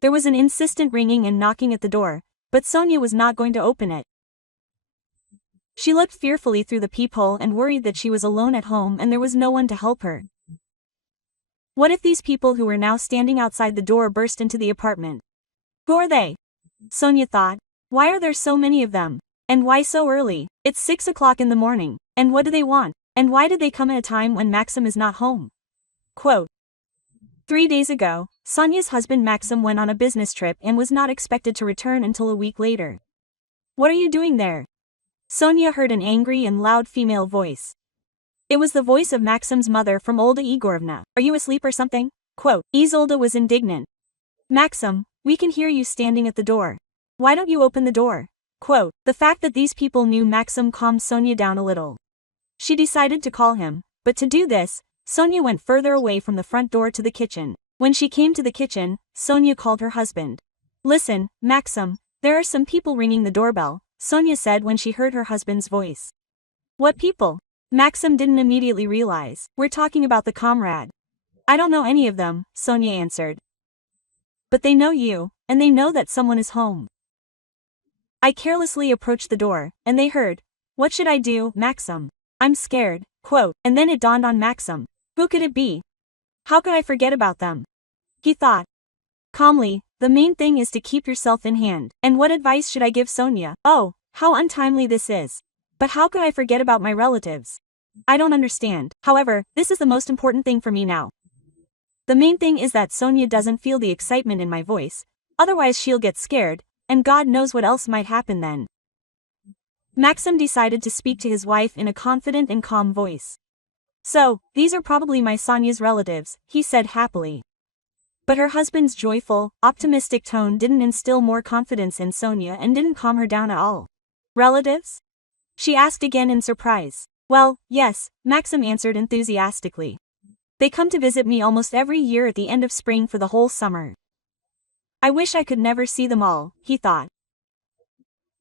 There was an insistent ringing and knocking at the door, but Sonia was not going to open it. She looked fearfully through the peephole and worried that she was alone at home and there was no one to help her. What if these people who were now standing outside the door burst into the apartment? Who are they? Sonia thought. Why are there so many of them? And why so early? It's 6 o'clock in the morning. And what do they want? And why did they come at a time when Maxim is not home? Quote. 3 days ago, Sonia's husband Maxim went on a business trip and was not expected to return until a week later. What are you doing there? Sonia heard an angry and loud female voice. It was the voice of Maxim's mother from Olga Igorovna. Are you asleep or something? Quote. Isolda was indignant. Maxim, we can hear you standing at the door. Why don't you open the door? Quote. The fact that these people knew Maxim calmed Sonia down a little. She decided to call him, but to do this, Sonia went further away from the front door to the kitchen. When she came to the kitchen, Sonia called her husband. Listen, Maxim, there are some people ringing the doorbell, Sonia said when she heard her husband's voice. What people? Maxim didn't immediately realize. We're talking about the comrade. I don't know any of them, Sonia answered. But they know you, and they know that someone is home. I carelessly approached the door, and they heard. What should I do, Maxim? I'm scared. Quote. And then it dawned on Maxim. Who could it be? How could I forget about them? He thought. Calmly, the main thing is to keep yourself in hand. And what advice should I give Sonia? Oh, how untimely this is. But how could I forget about my relatives? I don't understand. However, this is the most important thing for me now. The main thing is that Sonia doesn't feel the excitement in my voice, otherwise she'll get scared, and God knows what else might happen then. Maxim decided to speak to his wife in a confident and calm voice. So, these are probably my Sonia's relatives, he said happily. But her husband's joyful, optimistic tone didn't instill more confidence in Sonia and didn't calm her down at all. Relatives? She asked again in surprise. Well, yes, Maxim answered enthusiastically. They come to visit me almost every year at the end of spring for the whole summer. I wish I could never see them all, he thought.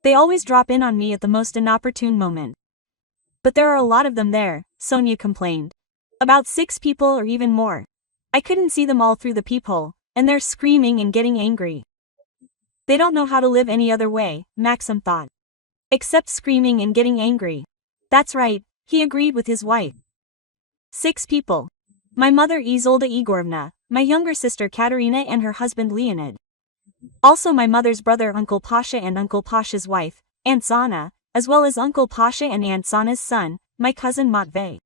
They always drop in on me at the most inopportune moment. But there are a lot of them there, Sonia complained. About 6 people or even more. I couldn't see them all through the peephole, and they're screaming and getting angry. They don't know how to live any other way, Maxim thought. Except screaming and getting angry. That's right, he agreed with his wife. 6 people. My mother Isolda Igorovna, my younger sister Katerina and her husband Leonid. Also my mother's brother Uncle Pasha and Uncle Pasha's wife, Aunt Zana, as well as Uncle Pasha and Aunt Zana's son, my cousin Matvey.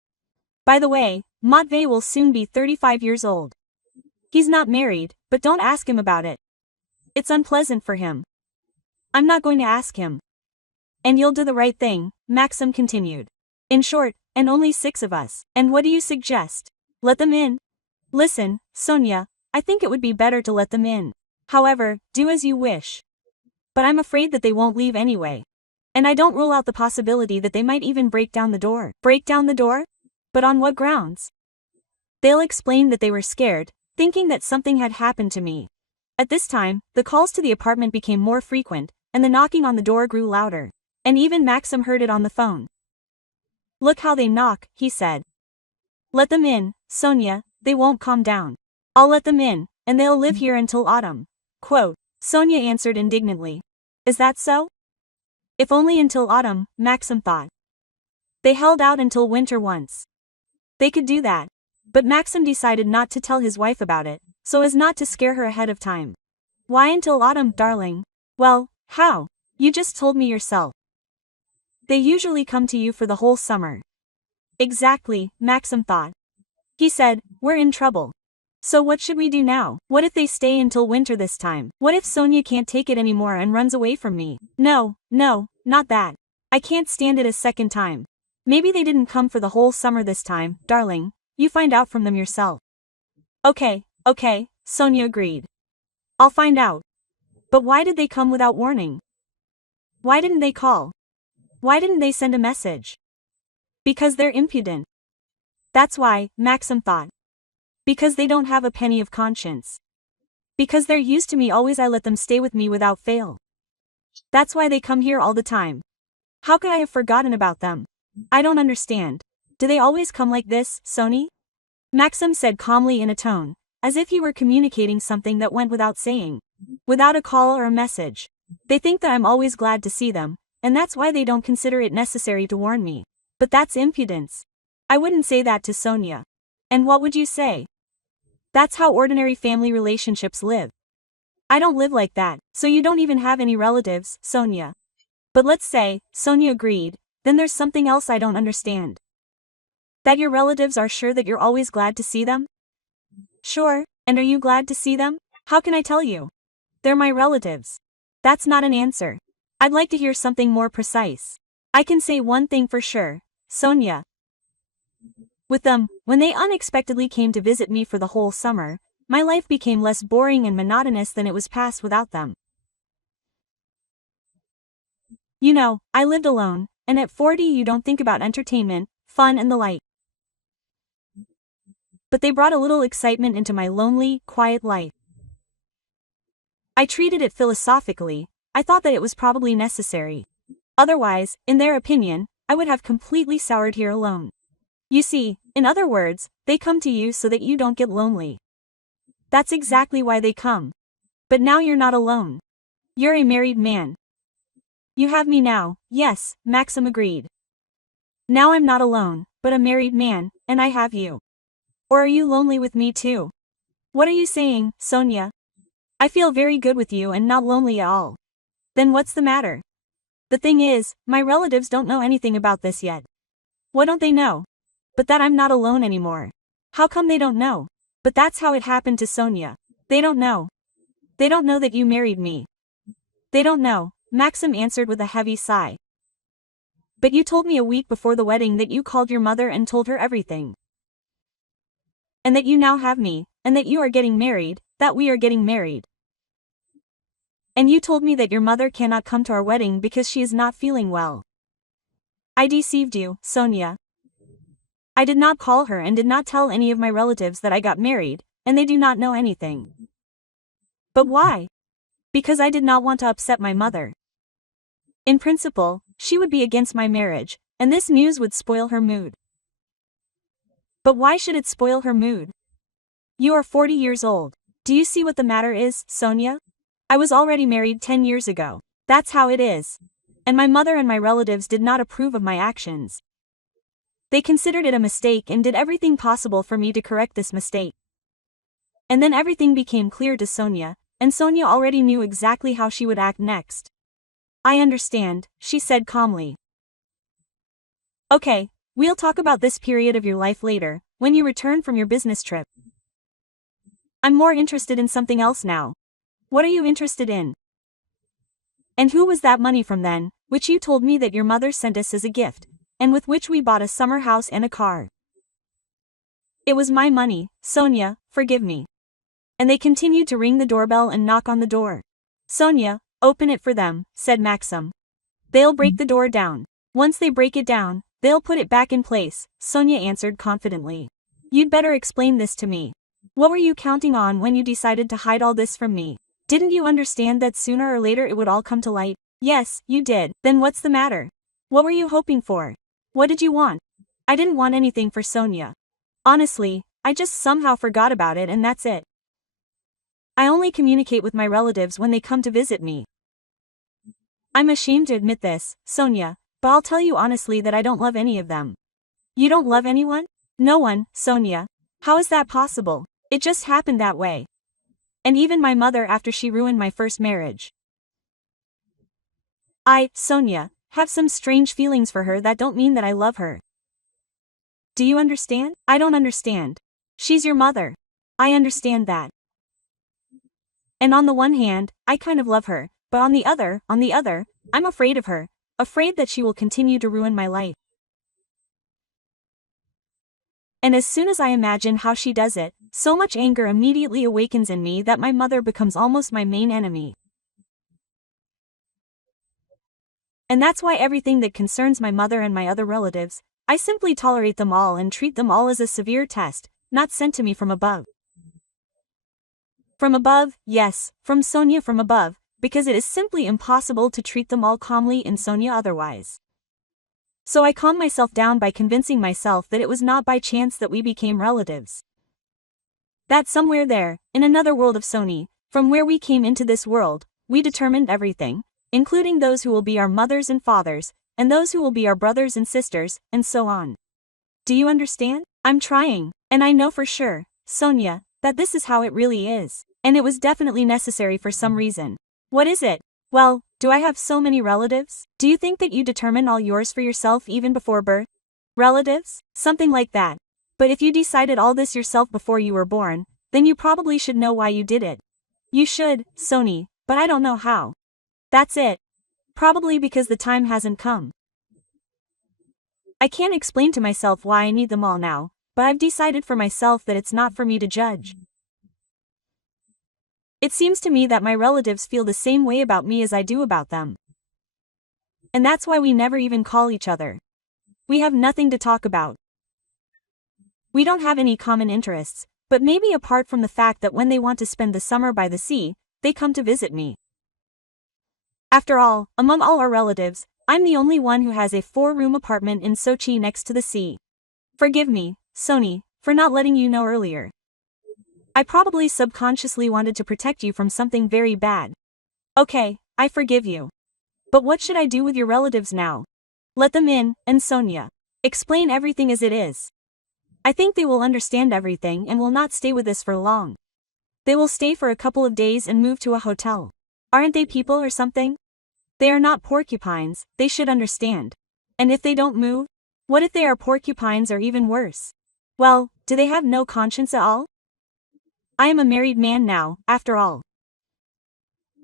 By the way, Matvey will soon be 35 years old. He's not married, but don't ask him about it. It's unpleasant for him. I'm not going to ask him. And you'll do the right thing, Maxim continued. In short, and only 6 of us. And what do you suggest? Let them in? Listen, Sonia, I think it would be better to let them in. However, do as you wish. But I'm afraid that they won't leave anyway. And I don't rule out the possibility that they might even break down the door. Break down the door? But on what grounds? They'll explain that they were scared, thinking that something had happened to me. At this time, the calls to the apartment became more frequent, and the knocking on the door grew louder. And even Maxim heard it on the phone. Look how they knock, he said. Let them in, Sonia, they won't calm down. I'll let them in, and they'll live here until autumn. Quote. Sonia answered indignantly. Is that so? If only until autumn, Maxim thought. They held out until winter once. They could do that. But Maxim decided not to tell his wife about it, so as not to scare her ahead of time. Why until autumn, darling? Well, how? You just told me yourself. They usually come to you for the whole summer. Exactly, Maxim thought. He said, we're in trouble. So what should we do now? What if they stay until winter this time? What if Sonia can't take it anymore and runs away from me? No, not that. I can't stand it a second time. Maybe they didn't come for the whole summer this time, darling. You find out from them yourself. Okay, Sonia agreed. I'll find out. But why did they come without warning? Why didn't they call? Why didn't they send a message? Because they're impudent. That's why, Maxim thought. Because they don't have a penny of conscience. Because they're used to me always I let them stay with me without fail. That's why they come here all the time. How could I have forgotten about them? I don't understand. Do they always come like this, Sony? Maxim said calmly in a tone, as if he were communicating something that went without saying. without a call or a message. They think that I'm always glad to see them, and that's why they don't consider it necessary to warn me. But that's impudence. I wouldn't say that to Sonia. And what would you say? That's how ordinary family relationships live. I don't live like that, so you don't even have any relatives, Sonia. But let's say, Sonia agreed, then there's something else I don't understand. That your relatives are sure that you're always glad to see them? Sure, and are you glad to see them? How can I tell you? They're my relatives. That's not an answer. I'd like to hear something more precise. I can say one thing for sure, Sonia. With them, when they unexpectedly came to visit me for the whole summer, my life became less boring and monotonous than it was past without them. You know, I lived alone, and at 40 you don't think about entertainment, fun and the like. But they brought a little excitement into my lonely, quiet life. I treated it philosophically. I thought that it was probably necessary. Otherwise, in their opinion, I would have completely soured here alone. You see, in other words, they come to you so that you don't get lonely. That's exactly why they come. But now you're not alone. You're a married man. You have me now, yes, Maxim agreed. Now I'm not alone, but a married man, and I have you. Or are you lonely with me too? What are you saying, Sonia? I feel very good with you and not lonely at all. Then what's the matter? The thing is, my relatives don't know anything about this yet. What don't they know? But that I'm not alone anymore. How come they don't know? But that's how it happened to Sonia. They don't know. They don't know that you married me. They don't know, Maxim answered with a heavy sigh. But you told me a week before the wedding that you called your mother and told her everything. And that you now have me, and that you are getting married, that we are getting married. And you told me that your mother cannot come to our wedding because she is not feeling well. I deceived you, Sonia. I did not call her and did not tell any of my relatives that I got married, and they do not know anything. But why? Because I did not want to upset my mother. In principle, she would be against my marriage, and this news would spoil her mood. But why should it spoil her mood? You are 40 years old. Do you see what the matter is, Sonia? I was already married 10 years ago. That's how it is. And my mother and my relatives did not approve of my actions. They considered it a mistake and did everything possible for me to correct this mistake. And then everything became clear to Sonia, and Sonia already knew exactly how she would act next. I understand, she said calmly. Okay, we'll talk about this period of your life later, when you return from your business trip. I'm more interested in something else now. What are you interested in? And who was that money from then, which you told me that your mother sent us as a gift, and with which we bought a summer house and a car? It was my money, Sonia, forgive me. And they continued to ring the doorbell and knock on the door. Sonia, open it for them, said Maxim. They'll break the door down. Once they break it down, they'll put it back in place, Sonia answered confidently. You'd better explain this to me. What were you counting on when you decided to hide all this from me? Didn't you understand that sooner or later it would all come to light? Yes, you did. Then what's the matter? What were you hoping for? What did you want? I didn't want anything for Sonia. Honestly, I just somehow forgot about it and that's it. I only communicate with my relatives when they come to visit me. I'm ashamed to admit this, Sonia, but I'll tell you honestly that I don't love any of them. You don't love anyone? No one, Sonia. How is that possible? It just happened that way. And even my mother after she ruined my first marriage. Sonia, have some strange feelings for her that don't mean that I love her. Do you understand? I don't understand. She's your mother. I understand that. And on the one hand, I kind of love her, but on the other, I'm afraid of her, afraid that she will continue to ruin my life. And as soon as I imagine how she does it, so much anger immediately awakens in me that my mother becomes almost my main enemy. And that's why everything that concerns my mother and my other relatives, I simply tolerate them all and treat them all as a severe test, not sent to me from above. From above, yes, from Sonia from above, because it is simply impossible to treat them all calmly in Sonia otherwise. So I calm myself down by convincing myself that it was not by chance that we became relatives. That somewhere there, in another world of Sonia, From where we came into this world, we determined everything, including those who will be our mothers and fathers, and those who will be our brothers and sisters, and so on. Do you understand? I'm trying, and I know for sure, Sonia, that this is how it really is. And it was definitely necessary for some reason. What is it? Well, do I have so many relatives? Do you think that you determine all yours for yourself even before birth? Relatives? Something like that. But if you decided all this yourself before you were born, then you probably should know why you did it. You should, Sony, but I don't know how. That's it. Probably because the time hasn't come. I can't explain to myself why I need them all now, but I've decided for myself that it's not for me to judge. It seems to me that my relatives feel the same way about me as I do about them. And that's why we never even call each other. We have nothing to talk about. We don't have any common interests, but maybe apart from the fact that when they want to spend the summer by the sea, they come to visit me. After all, among all our relatives, I'm the only one who has a 4-room apartment in Sochi next to the sea. Forgive me, Sony, for not letting you know earlier. I probably subconsciously wanted to protect you from something very bad. Okay, I forgive you. But what should I do with your relatives now? Let them in, and Sonia. Explain everything as it is. I think they will understand everything and will not stay with us for long. They will stay for a couple of days and move to a hotel. Aren't they people or something? They are not porcupines, they should understand. And if they don't move? What if they are porcupines or even worse? Well, do they have no conscience at all? I am a married man now, after all.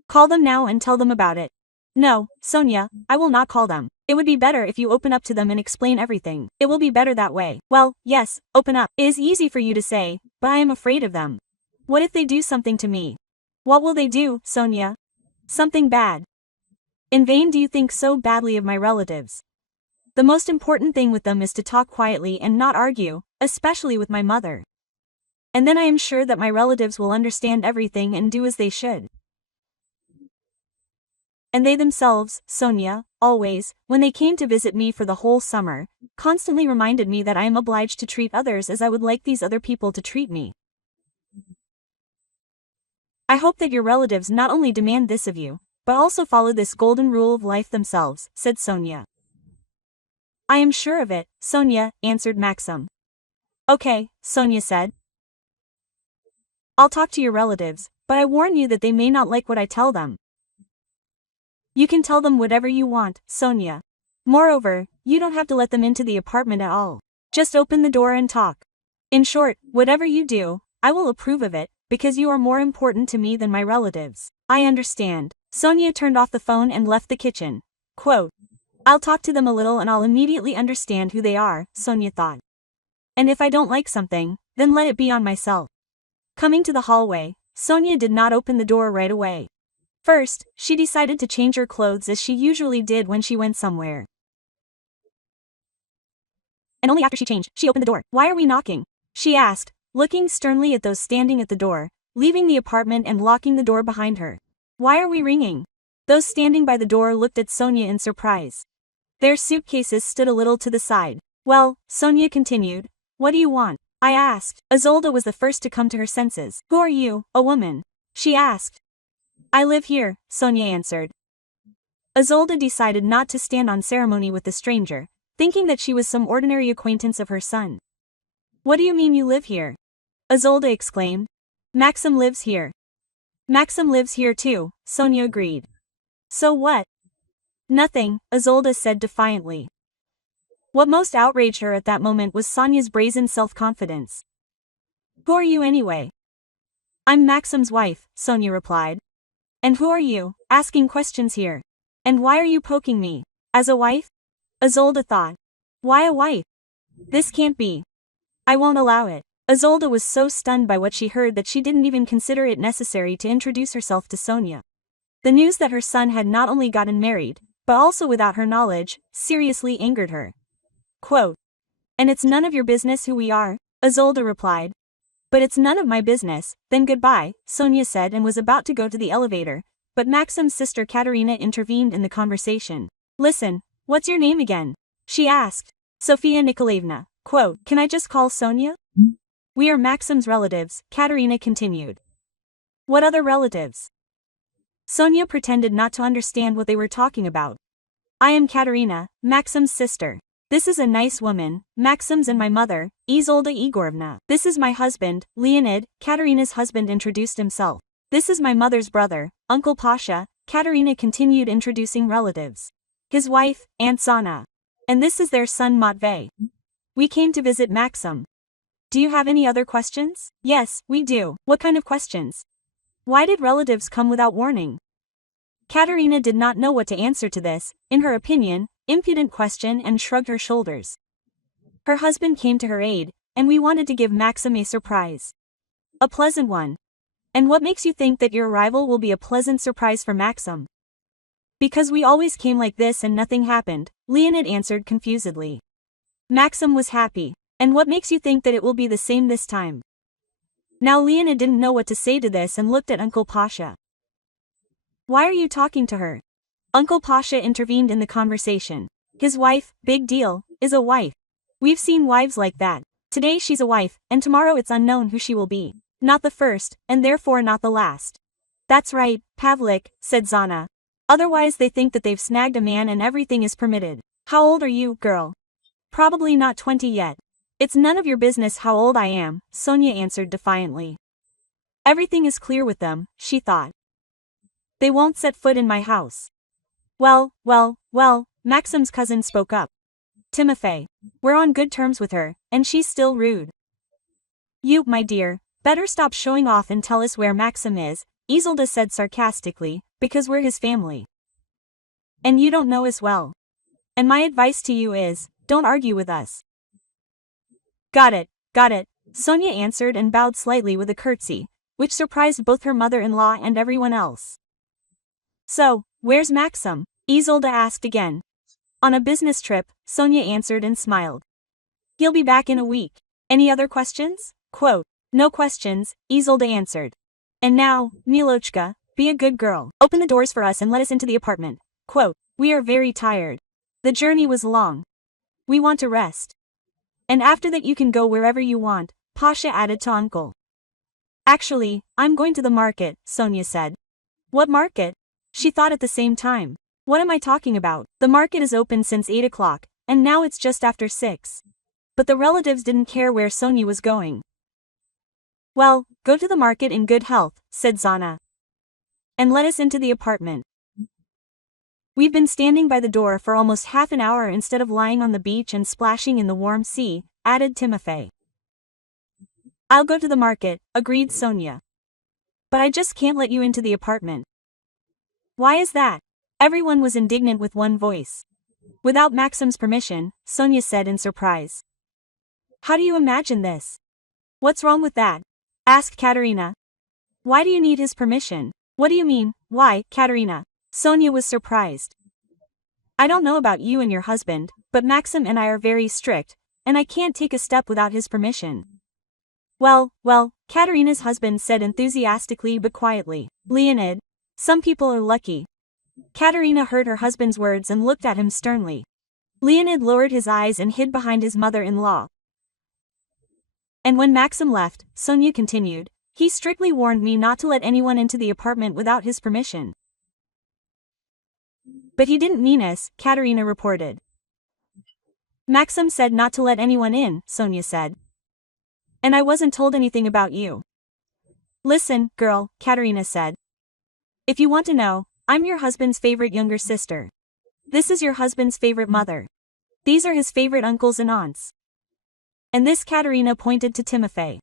Call them now and tell them about it. No, Sonia, I will not call them. It would be better if you open up to them and explain everything. It will be better that way. Well, yes, open up. It is easy for you to say, but I am afraid of them. What if they do something to me? What will they do, Sonia? Something bad. In vain do you think so badly of my relatives. The most important thing with them is to talk quietly and not argue, especially with my mother. And then I am sure that my relatives will understand everything and do as they should. And they themselves, Sonia, always, when they came to visit me for the whole summer, constantly reminded me that I am obliged to treat others as I would like these other people to treat me. I hope that your relatives not only demand this of you, but also follow this golden rule of life themselves, said Sonia. I am sure of it, Sonia, answered Maxim. Okay, Sonia said. I'll talk to your relatives, but I warn you that they may not like what I tell them. You can tell them whatever you want, Sonia. Moreover, you don't have to let them into the apartment at all. Just open the door and talk. In short, whatever you do, I will approve of it, because you are more important to me than my relatives. I understand. Sonia turned off the phone and left the kitchen. Quote, I'll talk to them a little and I'll immediately understand who they are, Sonia thought. And if I don't like something, then let it be on myself. Coming to the hallway, Sonia did not open the door right away. First, she decided to change her clothes as she usually did when she went somewhere. And only after she changed, she opened the door. Why are we knocking? She asked, looking sternly at those standing at the door, leaving the apartment and locking the door behind her. Why are we ringing? Those standing by the door looked at Sonia in surprise. Their suitcases stood a little to the side. Well, Sonia continued, what do you want? I asked. Isolde was the first to come to her senses. Who are you, a woman? She asked. I live here, Sonia answered. Isolde decided not to stand on ceremony with the stranger, thinking that she was some ordinary acquaintance of her son. What do you mean you live here? Isolde exclaimed. Maxim lives here. Maxim lives here too, Sonia agreed. So what? Nothing, Isolde said defiantly. What most outraged her at that moment was Sonia's brazen self-confidence. Who are you anyway? I'm Maxim's wife, Sonia replied. And who are you, asking questions here? And why are you poking me? As a wife? Isolde thought. Why a wife? This can't be. I won't allow it. Isolde was so stunned by what she heard that she didn't even consider it necessary to introduce herself to Sonia. The news that her son had not only gotten married, but also without her knowledge, seriously angered her. Quote, and it's none of your business who we are, Isolde replied. But it's none of my business, then goodbye, Sonia said and was about to go to the elevator, but Maxim's sister Katerina intervened in the conversation. Listen, what's your name again? She asked. Sofia Nikolaevna. Quote, can I just call Sonia? We are Maxim's relatives, Katerina continued. What other relatives? Sonia pretended not to understand what they were talking about. I am Katerina, Maxim's sister. This is a nice woman, Maxim's and my mother, Isolda Igorovna. This is my husband, Leonid. Katerina's husband introduced himself. This is my mother's brother, Uncle Pasha. Katerina continued introducing relatives. His wife, Aunt Zana. And this is their son Matvey. We came to visit Maxim. Do you have any other questions? Yes, we do. What kind of questions? Why did relatives come without warning? Katerina did not know what to answer to this, in her opinion, impudent question, and shrugged her shoulders. Her husband came to her aid, and we wanted to give Maxim a surprise. A pleasant one. And what makes you think that your arrival will be a pleasant surprise for Maxim? Because we always came like this and nothing happened, Leonid answered confusedly. Maxim was happy. And what makes you think that it will be the same this time? Now Leonid didn't know what to say to this and looked at Uncle Pasha. Why are you talking to her? Uncle Pasha intervened in the conversation. His wife, big deal, is a wife. We've seen wives like that. Today she's a wife, and tomorrow it's unknown who she will be. Not the first, and therefore not the last. That's right, Pavlik, said Zana. Otherwise they think that they've snagged a man and everything is permitted. How old are you, girl? Probably not 20 yet. It's none of your business how old I am, Sonia answered defiantly. Everything is clear with them, she thought. They won't set foot in my house. Well, Maxim's cousin spoke up. Timofey. We're on good terms with her, and she's still rude. You, my dear, better stop showing off and tell us where Maxim is, Isolda said sarcastically, because we're his family. And you don't know as well. And my advice to you is, don't argue with us. Got it, Sonia answered and bowed slightly with a curtsy, which surprised both her mother-in-law and everyone else. So, where's Maxim? Isolda asked again. On a business trip, Sonia answered and smiled. He'll be back in a week. Any other questions? Quote, no questions, Isolda answered. And now, Milochka, be a good girl. Open the doors for us and let us into the apartment. Quote, we are very tired. The journey was long. We want to rest. And after that you can go wherever you want, Pasha added to Uncle. Actually, I'm going to the market, Sonia said. What market? She thought at the same time. What am I talking about? The market is open since 8 o'clock, and now it's just after 6. But the relatives didn't care where Sonia was going. Well, go to the market in good health, said Zana. And let us into the apartment. We've been standing by the door for almost half an hour instead of lying on the beach and splashing in the warm sea, added Timofey. I'll go to the market, agreed Sonia. But I just can't let you into the apartment. Why is that? Everyone was indignant with one voice. Without Maxim's permission, Sonia said in surprise. How do you imagine this? What's wrong with that? Asked Katerina. Why do you need his permission? What do you mean, why, Katerina? Sonia was surprised. I don't know about you and your husband, but Maxim and I are very strict, and I can't take a step without his permission. Well, Katerina's husband said enthusiastically but quietly. Leonid. Some people are lucky. Katerina heard her husband's words and looked at him sternly. Leonid lowered his eyes and hid behind his mother-in-law. And when Maxim left, Sonia continued, he strictly warned me not to let anyone into the apartment without his permission. But he didn't mean us, Katerina reported. Maxim said not to let anyone in, Sonia said. And I wasn't told anything about you. Listen, girl, Katerina said. If you want to know, I'm your husband's favorite younger sister. This is your husband's favorite mother. These are his favorite uncles and aunts. And this Katerina pointed to Timofey.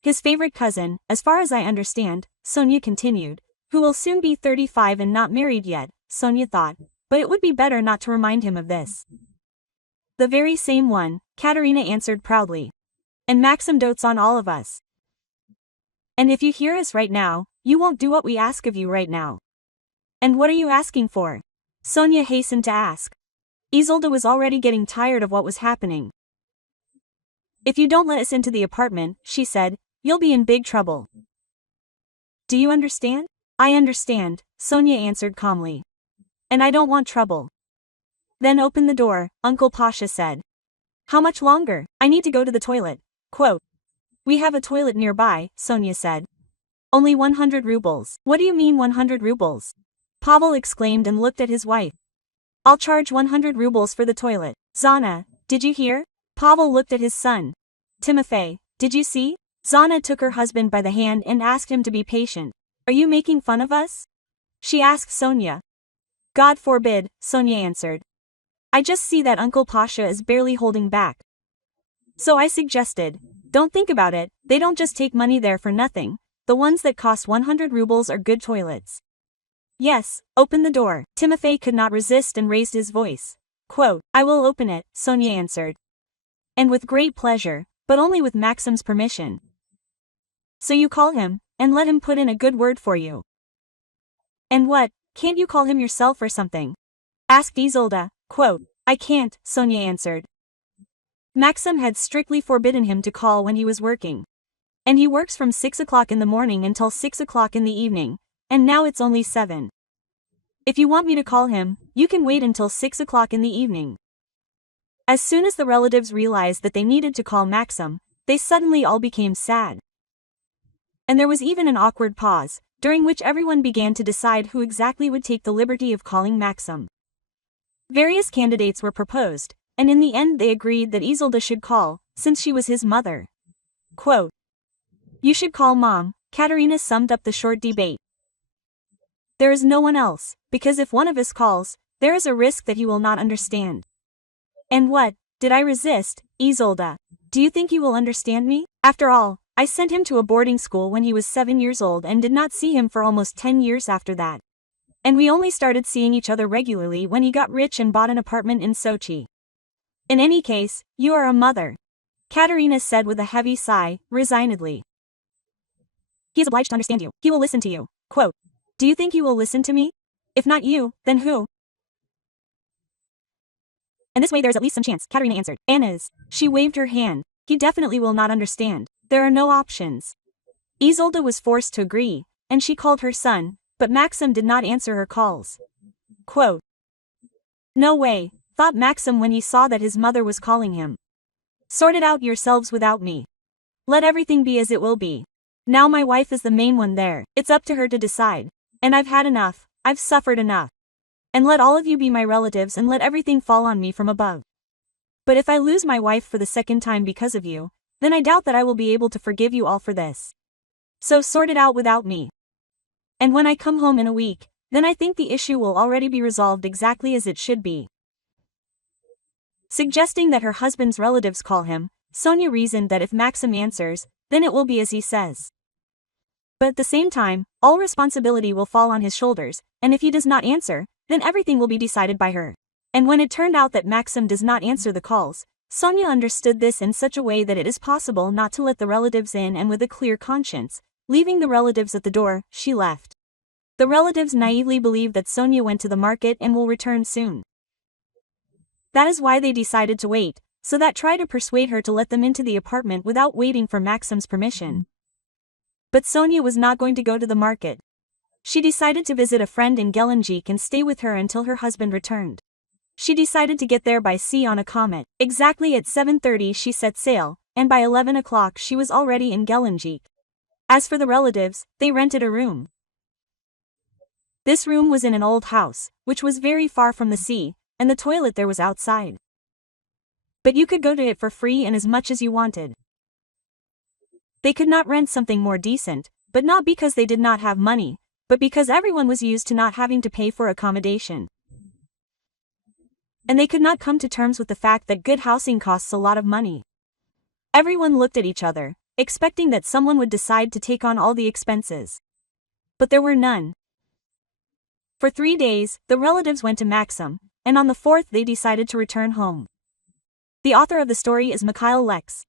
His favorite cousin, as far as I understand, Sonia continued, who will soon be 35 and not married yet, Sonia thought, but it would be better not to remind him of this. The very same one, Katerina answered proudly. And Maxim dotes on all of us. And if you hear us right now, you won't do what we ask of you right now. And what are you asking for? Sonia hastened to ask. Isolda was already getting tired of what was happening. If you don't let us into the apartment, she said, you'll be in big trouble. Do you understand? I understand, Sonia answered calmly. And I don't want trouble. Then open the door, Uncle Pasha said. How much longer? I need to go to the toilet. Quote. We have a toilet nearby, Sonia said. Only 100 rubles. What do you mean 100 rubles? Pavel exclaimed and looked at his wife. I'll charge 100 rubles for the toilet. Zana, did you hear? Pavel looked at his son. Timofey, did you see? Zana took her husband by the hand and asked him to be patient. Are you making fun of us? She asked Sonia. God forbid, Sonia answered. I just see that Uncle Pasha is barely holding back. So I suggested, don't think about it, they don't just take money there for nothing. The ones that cost 100 rubles are good toilets. Yes, open the door. Timofey could not resist and raised his voice. Quote, I will open it, Sonia answered. And with great pleasure, but only with Maxim's permission. So you call him, and let him put in a good word for you. And what, can't you call him yourself or something? Asked Isolde. Quote, I can't, Sonia answered. Maxim had strictly forbidden him to call when he was working. And he works from 6 o'clock in the morning until 6 o'clock in the evening, and now it's only 7. If you want me to call him, you can wait until 6 o'clock in the evening. As soon as the relatives realized that they needed to call Maxim, they suddenly all became sad. And there was even an awkward pause, during which everyone began to decide who exactly would take the liberty of calling Maxim. Various candidates were proposed, and in the end they agreed that Isolde should call, since she was his mother. Quote, you should call Mom, Katerina summed up the short debate. There is no one else, because if one of us calls, there is a risk that he will not understand. And what, did I resist, Isolde? Do you think he will understand me? After all, I sent him to a boarding school when he was 7 years old and did not see him for almost 10 years after that. And we only started seeing each other regularly when he got rich and bought an apartment in Sochi. In any case, you are a mother. Katerina said with a heavy sigh, resignedly. He is obliged to understand you. He will listen to you. Quote, do you think he will listen to me? If not you, then who? And this way there is at least some chance, Katerina answered. Anna's. She waved her hand. He definitely will not understand. There are no options. Isolde was forced to agree, and she called her son, but Maxim did not answer her calls. Quote, no way, thought Maxim when he saw that his mother was calling him. Sort it out yourselves without me. Let everything be as it will be. Now my wife is the main one there. It's up to her to decide. And I've had enough. I've suffered enough. And let all of you be my relatives and let everything fall on me from above. But if I lose my wife for the second time because of you, then I doubt that I will be able to forgive you all for this. So sort it out without me. And when I come home in a week, then I think the issue will already be resolved exactly as it should be. Suggesting that her husband's relatives call him, Sonia reasoned that if Maxim answers, then it will be as he says. But at the same time, all responsibility will fall on his shoulders, and if he does not answer, then everything will be decided by her. And when it turned out that Maxim does not answer the calls, Sonia understood this in such a way that it is possible not to let the relatives in, and with a clear conscience, leaving the relatives at the door, she left. The relatives naively believe that Sonia went to the market and will return soon. That is why they decided to wait, so that try to persuade her to let them into the apartment without waiting for Maxim's permission. But Sonia was not going to go to the market. She decided to visit a friend in Gelendzhik and stay with her until her husband returned. She decided to get there by sea on a comet. Exactly at 7:30 she set sail, and by 11 o'clock she was already in Gelendzhik. As for the relatives, they rented a room. This room was in an old house, which was very far from the sea, and the toilet there was outside. But you could go to it for free and as much as you wanted. They could not rent something more decent, but not because they did not have money, but because everyone was used to not having to pay for accommodation. And they could not come to terms with the fact that good housing costs a lot of money. Everyone looked at each other, expecting that someone would decide to take on all the expenses. But there were none. For 3 days, the relatives went to Maxim, and on the 4th they decided to return home. The author of the story is Mikhail Lex.